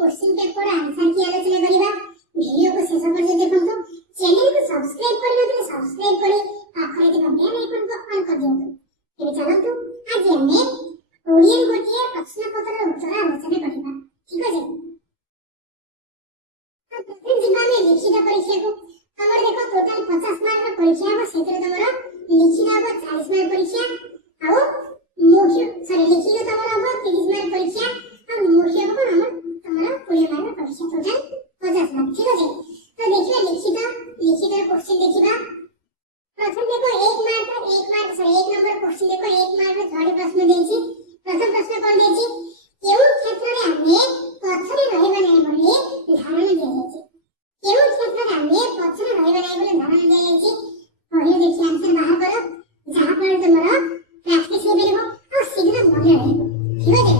Question paper answer की आलोचना करिबा। वीडियो को शेष पर्यंत देखंतु। चैनल को सब्सक्राइब करनते सब्सक्राइब करी पाखरे ଥିବା बेल आइकन को ऑन कर दियंतु। एबे चलंतु आज हमें ओडियन गोटिए प्रश्न पत्र उत्तर आलोचना करिबा। ठीक अछि। तो प्रथम जिबा में लिखित परीक्षा को हमर देखो टोटल 50 मार्क ର परीक्षा हो सेतिर तमरा लिखित हो 40 मार्क परीक्षा आउ मुख्य सॉरी लिखित तमरा हो 30 मार्क परीक्षा और मुख्य हो हमर तमरा 20 मार्क परीक्षा टोटल 50 मार्क। ठीक अछि। तो देखिए लिखित ର क्वेश्चन देखिबा। प्रथम देखो 1 नंबर क्वेश्चन देखो 1 मार्क रे थर्ड प्रश्न देछि। प्रथम प्रश्न कोन देछि केउ क्षेत्र रे आमे पछरे रहबा नै बोली धारणा देछि। केउ क्षेत्र रे आमे पछरे रहबा नै बोली धारणा देछि। पहिले देखि आंसर बाहर करो जहां पर तमरा प्रैक्टिस हे बेलबो और शीघ्र मन रहबो। ठीक अछि।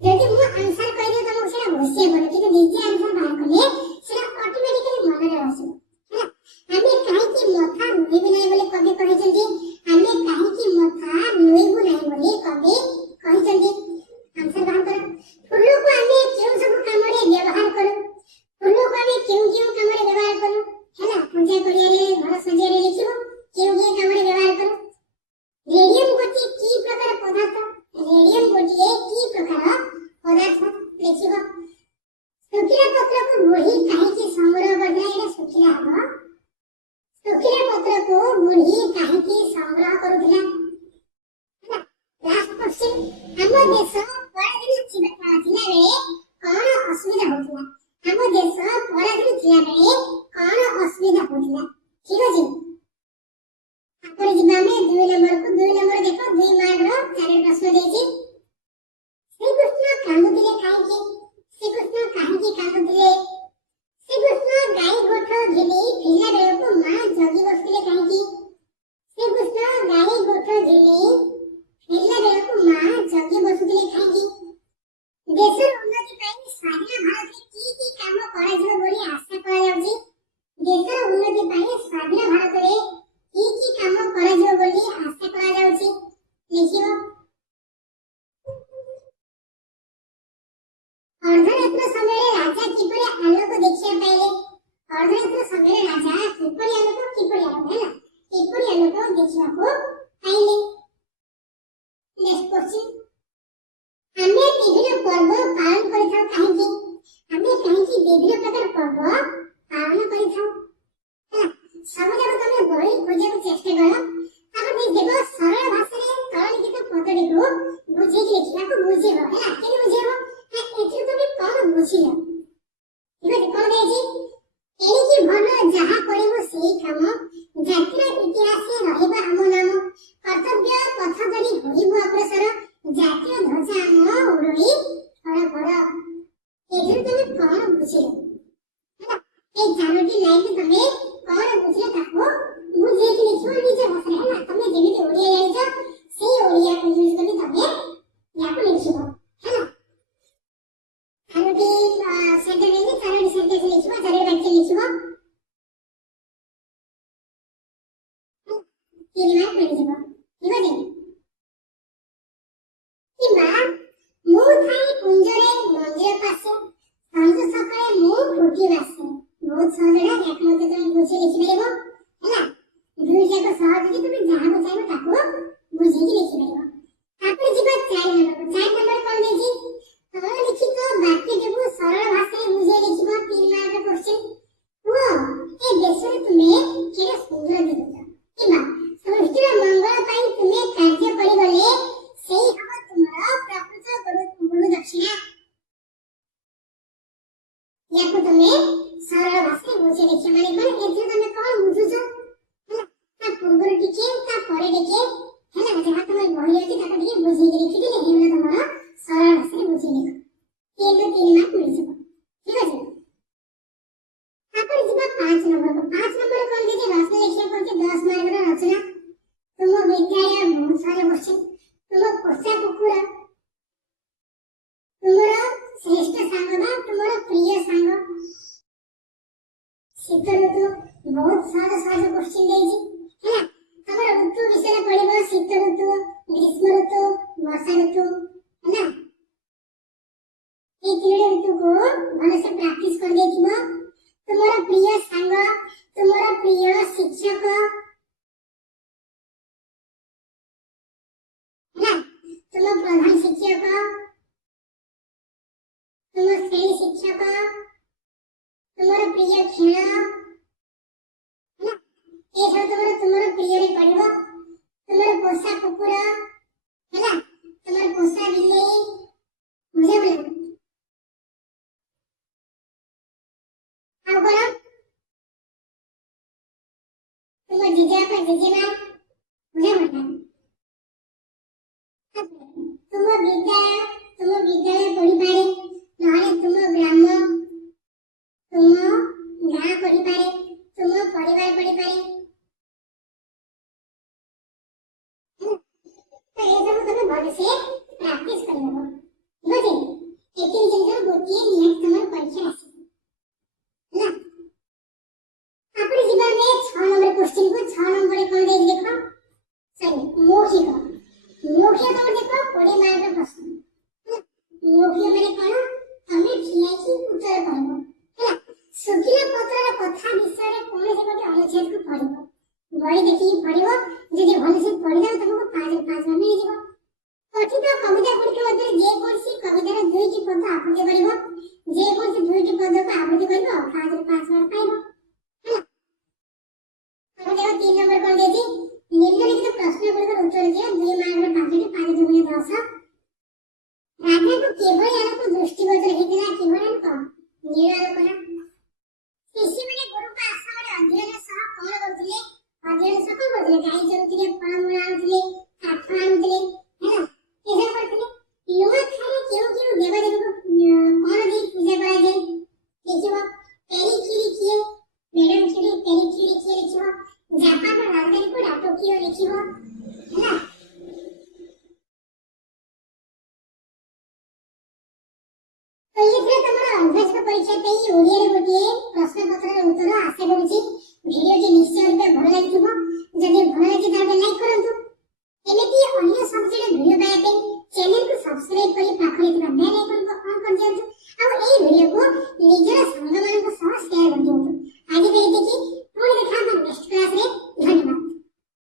यदि मु आंसर कहि दे तमु सेरा होसिया बोले कि निजे आंसर बाहर करले सेरा ऑटोमेटिकली मन रे आसे है। आमे काहे कि मथा नइबे नै बोले कवि कहिसंती। आमे काहे कि मथा नइबो नै बोले कवि कहिसंती। आंसर बाहर करो। फूलों को आमे केउ सब काम रे व्यवहार करू। फूलों को आमे केउ काम रे व्यवहार करू हैला। पूजा करिया रे घर सजिया रे लिखिबो केउ काम रे व्यवहार करू। रेडियम गोटी की प्रकार पदार्थ। रेडियम गोटी की प्रकार पदार्थ लिखिबो। सुखिला पत्र को बुढ़ी काहे कि संग्रह करना एटा सुखिला हो। सुखिला पत्र को बुढ़ी काहे कि संग्रह करूथिला हैला। लास्ट क्वेश्चन हम देश पराधीन थिला बेले कोन असुविधा होथिला। हम देश पराधीन थिला बेले कोन असुविधा होथिला। ठीक अछि। आपण जिबा में 2 नंबर देखो 2 मार्क रो चार प्रश्न देछि। श्री कृष्ण कांदुथिले काहे कि श्री कृष्ण काहे कि कांदुथिले। श्री कृष्ण गाई गोठ घेली फिरला बेले को मां जगी बसथिले काहे कि। श्री कृष्ण गाई गोठ घेली फिरला बेले को मां जगी बसथिले काहे कि। देशर उन्नति ପାଇଁ ସ୍ୱାଧୀନ ଭାରତରେ की काम करा जिवो बोली आशा करा जाउची। देशर उन्नति ପାଇଁ ସ୍ୱାଧୀନ ଭାରତରେ की काम करा जिवो बोली आशा करा जाउची। लिखिबो। अर्धरात्र समय राजा किपरि आलोक देखिया पाइले। अर्धरात्र समय राजा किपरि आलोक हैला किपरि आलोक देखिया को पाइले। नेक्स्ट क्वेश्चन हमें विभिन्न पर्व पालन करिथाउ काहे कि। हमें काहे कि विभिन्न प्रकार पर्व पालन करिथाउ हैला। सब जगह तमे बही खोजे को चेष्टा करो। तापर देखो सरल भाषा रे सरल लिखित पदडी को बुझे कि लिखिया को बुझेबो हैला। केने बुझेबो एथि तमे कोन बुझिलो। ठीक अछि। कोन देछि एही भन जहा करिवो सेही काम जातिर इतिहास रहबा हम नाम कर्तव्य पथ धरि होइबो अग्रसर जातीय ध्वजा हम उड़ई खड़ा बड़। एथि तमे कोन बुझिलो हैला। ए चारोटी लाइन तमे कोन बुझिलो ताको बुझे कि लिखिबो निजे भाषा हैला। तमे जेमिति ओडिया जानिछ सेही ओडिया को यूज करि तमे याको लिखिबो हैला। चारोटी सेंटेंस चारोटी सेंटेंस लिखिबो चारोटी वाक्य लिखिबो। तीन मार्क मिल जिवो। ठीक अछि। किबा मु थाई कुंजरे मंदिर पासे संज सकाळे मु फुटी बासे। बहुत सहज है एक मते तुम बुझे लिखि लेबो हैला। दुई जाक सहज कि तुम जहां को चाहबो ताको बुझे कि लिखि लेबो। तापर जिबा 4 नंबर कोन देछि सरल लिखित वाक्य देबो सरल भाषा रे बुझे लिखिबो। 3 मार्क क्वेश्चन वो ए देशरे तुमे केरे सुंदर देखिछ किबा सृष्टिर मंगल पई तुमे कार्य करि गले सेही हम तुमरा प्रकृत गुरु दक्षिणा। याको तुमे सरल भाषा बुझे लिखि माने कोन एथि तुमे कोन बुझुछ हैला। ता पूर्वर टिके ता परे टिके हैला जहा तुमे बही अछि ताको टिके बुझे कि लिखि दिले हेला तुमरा सरल भाषा बुझे लिख। ये 3 मार्क मिल जिवो। ठीक अछि। तापर जिबा 5 नंबर कोन देछि रचना लिखिया पड़ते 10 मार्क रा रचना। तुम विद्यालय बहुत सारे क्वेश्चन तुम पोषा कुकुर तुमरा श्रेष्ठ सांग बा तुमरा प्रिय सांग शीत ऋतु बहुत सारे क्वेश्चन देछि हैला। हमर ऋतु विषय पढिबो शीत ऋतु ग्रीष्म ऋतु वर्षा ऋतु हैला। ए तीनोटी ऋतु को भल से प्रैक्टिस कर देथिबो तुमरा प्रिय सांग तुमरा प्रिय शिक्षक ना तुम प्रधान शिक्षक तुम श्रेणी शिक्षक तुमरा प्रिय खेल ना ए सब तुमरा प्रिय रे पड़िबो तुमरा पोषा कुकुर हैला तुमरा पोषा बिल्ली बुझे बोला आउ कोन तुम जीजा पर जीजेमा बुझे बोला तुम विद्यालय पढ़ी पारे नहले तुम ग्राम तुम गाँ पढ़ी पारे तुम परिवार पढ़ी पारे तो ये सब तुम भल से प्रैक्टिस करबो बुझे एतिन जिंदर गोटी नियत तुम परीक्षा आसी ना अपने जीवन में 6 नंबर क्वेश्चन को 6 नंबर कोन दे देखो सही मौखिक मुख्य तुम देखो 20 मार्क का प्रश्न मुख्य माने कोन तमे ठिया की उत्तर कहबो हैला सुखिला पत्रर कथा विषय रे कोन से गोटे अनुच्छेद को पढिबो बड़ी देखि पढिबो जदि भल से पढिदा तुमको 5 5 में मिल जिवो कथित कविता गुडी मध्ये जे कोनसी कवितार दुईटी पद आवृत्ति करिवो जे कोनसी दुईटी पद को आवृत्ति करिवो 5 मार्क पाइबो हैला हम देखो 3 नंबर कोन देछि निम्नलिखित प्रश्न गुडी उत्तर दिया 2 मार्क 5 2 10 राजा को केवल आलोक दृष्टिगोचर हेतिला केवल आलोक नील आलोक ना शिष्य माने गुरु का आश्रम रे अध्ययन सह कोन करथिले अध्ययन सह कोन करथिले गाई चरुथिले फळमूळ आनुथिले काठ आनुथिले हैला एजा करथिले लुआ खारे केउ देवदेव को कोन दी पूजा करा जाय देखिबो पेरी खीरी किए मैडम खीरी पेरी खीरी किए लिखिबो जापान रो राजधानी को टोकियो लिखिबो हैला तो ये थे तुम्हारा अभ्यास का परीक्षा पे ही ओडिया